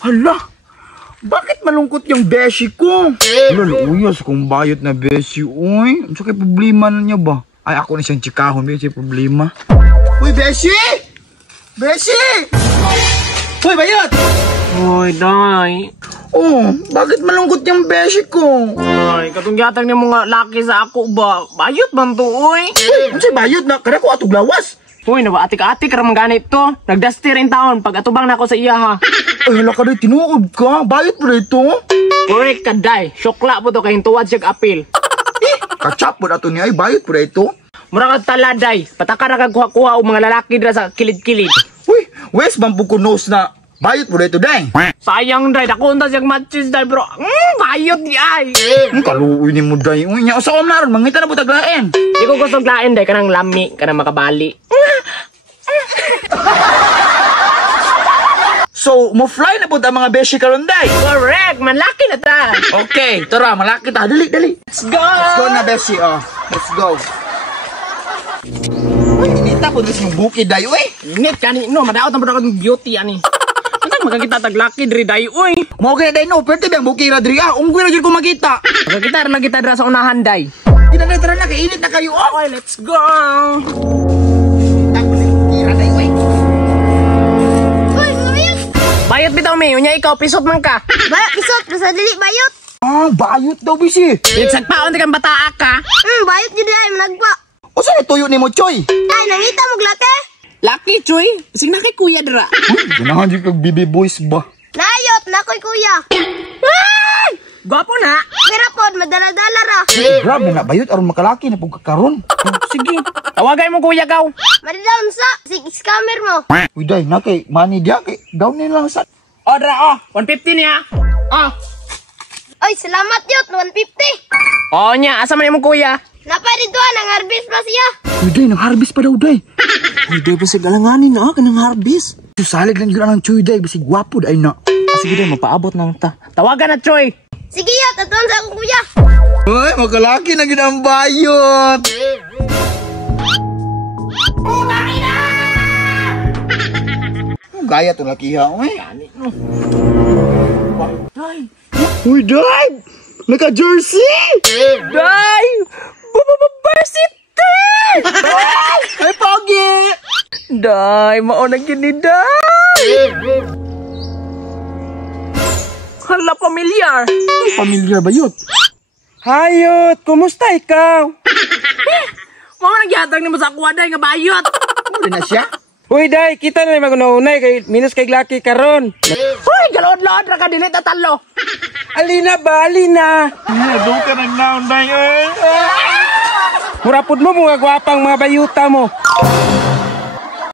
Hala, bakit malungkot yung beshi ko? Hala, uyos kung bayot na beshi. Uy, ano kay problema na niya ba? Ay, ako na siyang chikahon, may siya problema. Uy, beshi! Beshi! Uy, bayot! Uy, day. Oh, bakit malungkot yung beshi ko? Ay, katungyatang niya mga laki sa ako ba? Bayot man to, uy. Uy, ano siya bayot na? Kaya ko atog lawas. Uy, nabaatik-atik ramang ganit to. Nagdasti rin taon pag atubang na ako sa iya, ha. Ay, hala ka day, tinuod ka. Bayot mo ito. Correct ka, day. Syokla po to kayong tuwad siyag apil. Kachap mo na ito niya. Ay, bayot mo ito. Mura ka tala, day. Pataka na kagkuha-kuha o mga lalaki dra sa kilid-kilid. Uy, wes bambu ko nose na. Bayot mo ito, day. Sayang, day. Nakunta siyag matches, day, bro. Bayot di ay. Kaluoy ni mo, day. Uy, niya, sa na ron. Mangita na po taglain. Di ko gusto glain, day. Kanang lami. Kanang makabali. So, mo-fly na po ang mga beshi karon, day. Correct. Malaki na ta. Okay, tara, malaki ta. Dali, dali. Let's go. Let's go na, beshi, oh. Let's go. Uy, inita po din yung bukid, day, uy. Init ka ni. No, madaot na po ng beauty, ani. Saan magkakita taglaki, diri, day, uy. Mo okay, day, no. Pwede ba yung bukid na, diri, ah. Unggoy na dyan ko makita. Magkakita rin na kita dira sa unahan, day. Kinanay, tara na, kainit na kayo, oh. Okay, let's go. Tako na yung bukid, day, uy. Bayot bitaw, May. Unya ikaw, pisot man ka. Bayot, pisot. Nasa dili, bayot. Ah, bayot daw, bisi. Pigsag pa, unti kang bataa ka. Bayot yun ay managpa. O saan ituyo ni mo, Choy? Ay, nangita mo glate. Lucky, Choy. Sige na kay kuya dira. Ganahan dyan kag baby boys ba? Nayot, nakoy kuya. Ay! Gwapo na. Pero pod, madala-dala ra. Grabe na, bayot aron makalaki na pong kakaroon. Sige. Tawagay mo kuya gaw. Maridaon sa, scammer mo. Uy, day, na kay money diya, kay down nila lang sa... O, dra, 150 niya. Oh. Oy, salamat yot, 150. O, niya. Asa man yung kuya? Napari doon, ang harvest pa siya. Uy, day, nang-harvest pa daw, day. Uy, day, basig alanganin na, kanang harvest. Salig lang yun ang Choy, day, basig gwapo, day na. Sige, day, mapaabot na ta. Tawagan na, Choy. Sige yot, atun sa akong kuya. Uy, makalaki na yun ang bayot. Gaya to lakiha, uy. Uy, day! Naka-jersey! Day! Varsity! Ay, pogi! Day, maunag yun ni Day! Hala, pamilyar! Pamilyar ba yun? Hayot! Kumusta ikaw? Mga nagyatag ni mo sa kuwa, Day, nga bayot! Ano na siya? Uy, Day, kita na yung magunahunay kay minus kay Lucky karon. Uy, galod-lod ra ka dinit at talo. Alina ba, alina? Doon ka nang naon, day, Murapod mo mga gwapang mga bayuta mo.